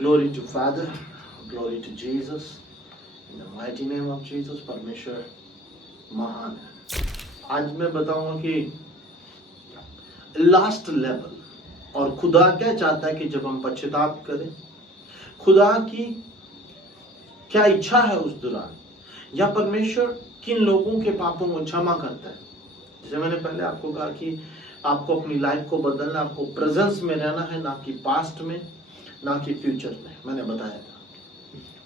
Glory to Father, glory to Jesus, in the mighty name of Jesus. परमेश्वर महान है। आज मैं बताऊंगा कि लास्ट लेवल और खुदा क्या चाहता है कि जब हम पश्चाताप करें, खुदा की क्या इच्छा है उस दौरान, या परमेश्वर किन लोगों के पापों को क्षमा करता है। जैसे मैंने पहले आपको कहा कि आपको अपनी लाइफ को बदलना, आपको प्रेजेंस में रहना है, ना कि पास्ट में, ना कि फ्यूचर में। मैंने बताया था।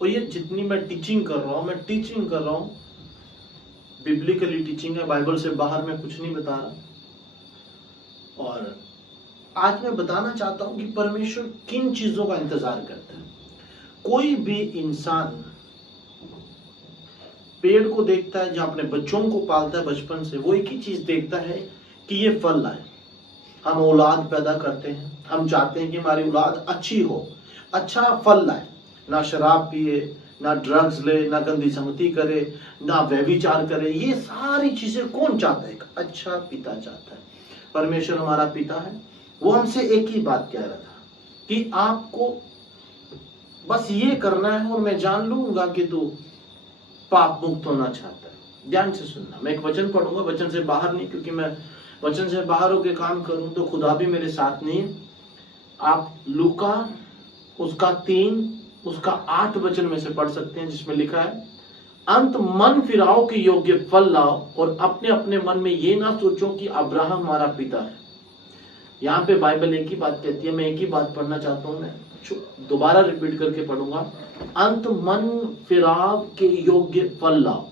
और ये जितनी मैं टीचिंग कर रहा हूं, मैं टीचिंग कर रहा हूं, बिब्लिकली टीचिंग है, बाइबल से बाहर मैं कुछ नहीं बता रहा। और आज मैं बताना चाहता हूं कि परमेश्वर किन चीजों का इंतजार करता है। कोई भी इंसान पेड़ को देखता है, जहां अपने बच्चों को पालता है बचपन से, वो एक ही चीज देखता है कि ये फल लाए। हम औलाद पैदा करते हैं, हम चाहते हैं कि हमारी औलाद अच्छी हो, अच्छा फल लाए, ना शराब पिए, ना ड्रग्स ले, ना गंदी संगति करे, ना व्यभिचार करे। ये सारी चीजें कौन चाहता है? अच्छा पिता चाहता है। परमेश्वर हमारा पिता है। वो हमसे एक ही बात कह रहा था कि आपको बस ये करना है और मैं जान लूंगा कि तू पाप मुक्त होना चाहता है। ध्यान से सुनना, मैं एक वचन पढ़ूंगा, वचन से बाहर नहीं, क्योंकि मैं वचन से बाहर होकर काम करूं तो खुदा भी मेरे साथ नहीं है। आप लूका उसका 3 उसका 8 वचन में से पढ़ सकते हैं, जिसमें लिखा है, अंत मन फिराओ के योग्य फल लाओ और अपने अपने मन में ये ना सोचो कि अब्राहम हमारा पिता है। यहाँ पे बाइबल एक ही बात कहती है, मैं एक ही बात पढ़ना चाहता हूं, मैं दोबारा रिपीट करके पढ़ूंगा। अंत मन फिराव के योग्य फल लाओ।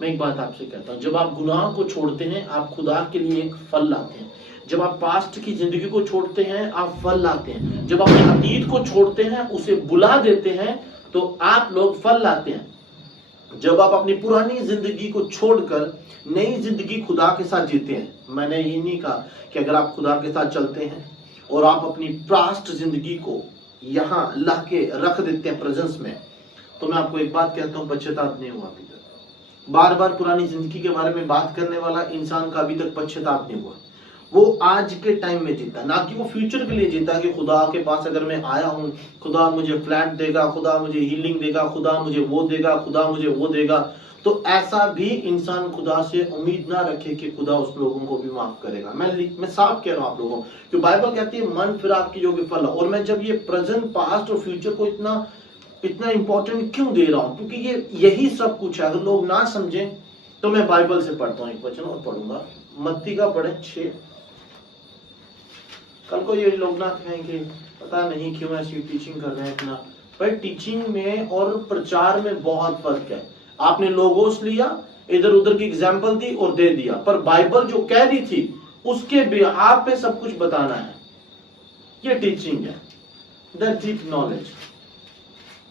मैं एक बात आपसे कहता हूं, जब आप गुनाह को छोड़ते हैं, आप खुदा के लिए एक फल लाते हैं। जब आप पास्ट की जिंदगी को छोड़ते हैं, आप फल लाते हैं। जब आप अतीत को छोड़ते हैं, उसे बुला देते हैं, तो आप लोग फल लाते हैं। जब आप अपनी पुरानी जिंदगी को छोड़कर नई जिंदगी खुदा के साथ जीते हैं, मैंने ये नहीं कहा कि अगर आप खुदा के साथ चलते हैं और आप अपनी पास्ट जिंदगी को यहां ला के रख देते हैं प्रेजेंस में, तो मैं आपको एक बात कहता हूं, पश्चाताप नहीं हुआ अभी तक। बार बार पुरानी जिंदगी के बारे में बात करने वाला इंसान का अभी तक पश्चाताप नहीं हुआ। वो आज के टाइम में जीता, ना कि वो फ्यूचर के लिए जीता कि खुदा के पास अगर मैं आया हूं, खुदा मुझे फ्लैट देगा, खुदा मुझे हीलिंग देगा, खुदा मुझे वो देगा, खुदा मुझे वो देगा। तो ऐसा भी इंसान खुदा से उम्मीद ना रखे कि खुदा उस लोगों को भी माफ करेगा। मैं साफ कह रहा हूं आप लोगों को, कि बाइबल कहती है मन फिर आपकी योग्य फल। और मैं जब ये प्रेजेंट, पास्ट और फ्यूचर को इतना इंपॉर्टेंट क्यों दे रहा हूं, क्योंकि ये यही सब कुछ है। अगर लोग ना समझें तो मैं बाइबल से पढ़ता हूं, एक वचन और पढ़ूंगा, मत्ती का पढ़े 6। कल को ये लोग ना कहें कि पता नहीं क्यों ऐसी टीचिंग कर रहे हैं इतना। भाई टीचिंग में और प्रचार में बहुत फर्क है। आपने लोगोस लिया, इधर उधर की एग्जाम्पल दी और दे दिया, पर बाइबल जो कह रही थी उसके बिहाफ पे सब कुछ बताना है। ये टीचिंग है, दैट डीप नॉलेज।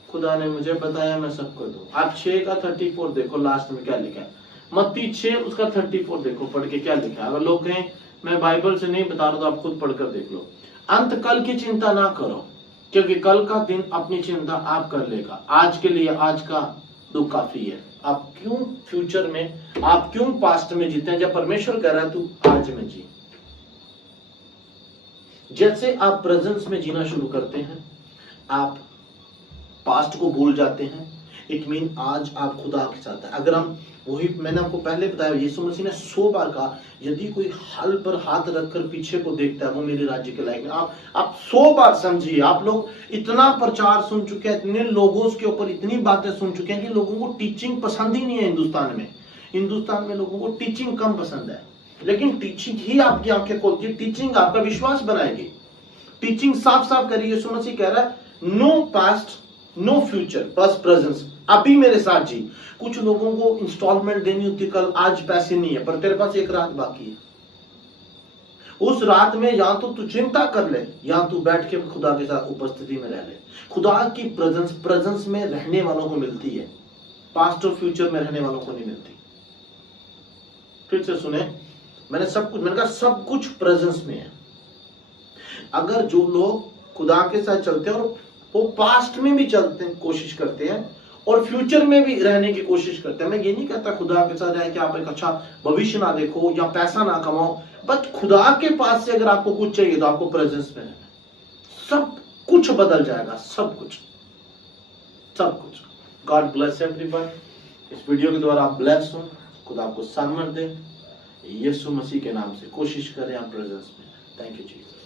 खुदा ने मुझे बताया, मैं सबको दूं। आप 6 का 34 देखो, लास्ट में क्या लिखा है। मत्ती 6 उसका 34 देखो, पढ़ के क्या लिखा है। अगर लोग कहें मैं बाइबल से नहीं बता रहा, तो आप खुद पढ़कर देख लो। अंत कल की चिंता ना करो, क्योंकि कल का दिन अपनी चिंता आप कर लेगा। आज के लिए आज का दुख काफी है। आप क्यों फ्यूचर में, आप क्यों पास्ट में जीते हैं, जब परमेश्वर कह रहा है तू आज में जी। जैसे आप प्रेजेंस में जीना शुरू करते हैं, आप पास्ट को भूल जाते हैं। इट मीन आज आप खुदा के साथ है। अगर हम वही, मैंने आपको पहले बताया, यीशु मसीह ने 100 बार कहा, यदि कोई हल पर हाथ रखकर पीछे को देखता है, वो मेरे राज्य के लायक नहीं। आप 100 बार समझिए। आप लोग इतना प्रचार सुन चुके हैं, इतने लोगों के ऊपर इतनी बातें सुन चुके हैं कि लोगों को टीचिंग पसंद ही नहीं है। हिंदुस्तान में लोगों को टीचिंग कम पसंद है, लेकिन टीचिंग ही आपकी आंखें खोलती है, टीचिंग आपका विश्वास बनाएगी। टीचिंग साफ साफ करिए, यीशु मसीह कह रहा है, नो पास्ट नो फ्यूचर, बस प्रेजेंस। अभी मेरे साथ जी। कुछ लोगों को इंस्टॉलमेंट देनी होती, कल आज पैसे नहीं है, पर तेरे पास एक रात बाकी है। उस रात में या तो तू चिंता कर ले, या तू बैठ के खुदा के साथ उपस्थिति में रह ले। खुदा की प्रेजेंस में रहने वालों को मिलती है, पास्ट और फ्यूचर में रहने वालों को नहीं मिलती। फिर से सुने, मैंने कहा सब कुछ प्रेजेंस में है। अगर जो लोग खुदा के साथ चलते हैं और वो पास्ट में भी चलते हैं, कोशिश करते हैं, और फ्यूचर में भी रहने की कोशिश करते हैं। मैं ये नहीं कहता खुदा के साथ जाए कि आप एक अच्छा भविष्य ना देखो या पैसा ना कमाओ, बट खुदा के पास से अगर आपको कुछ चाहिए तो आपको प्रेजेंस में रहना। सब कुछ बदल जाएगा, सब कुछ, सब कुछ। God bless everyone. इस वीडियो के द्वारा आप ब्लेस हो, खुदा आपको सम्मान दे। यीशु मसीह के नाम से कोशिश करें आप प्रेजेंस में। Thank you Jesus.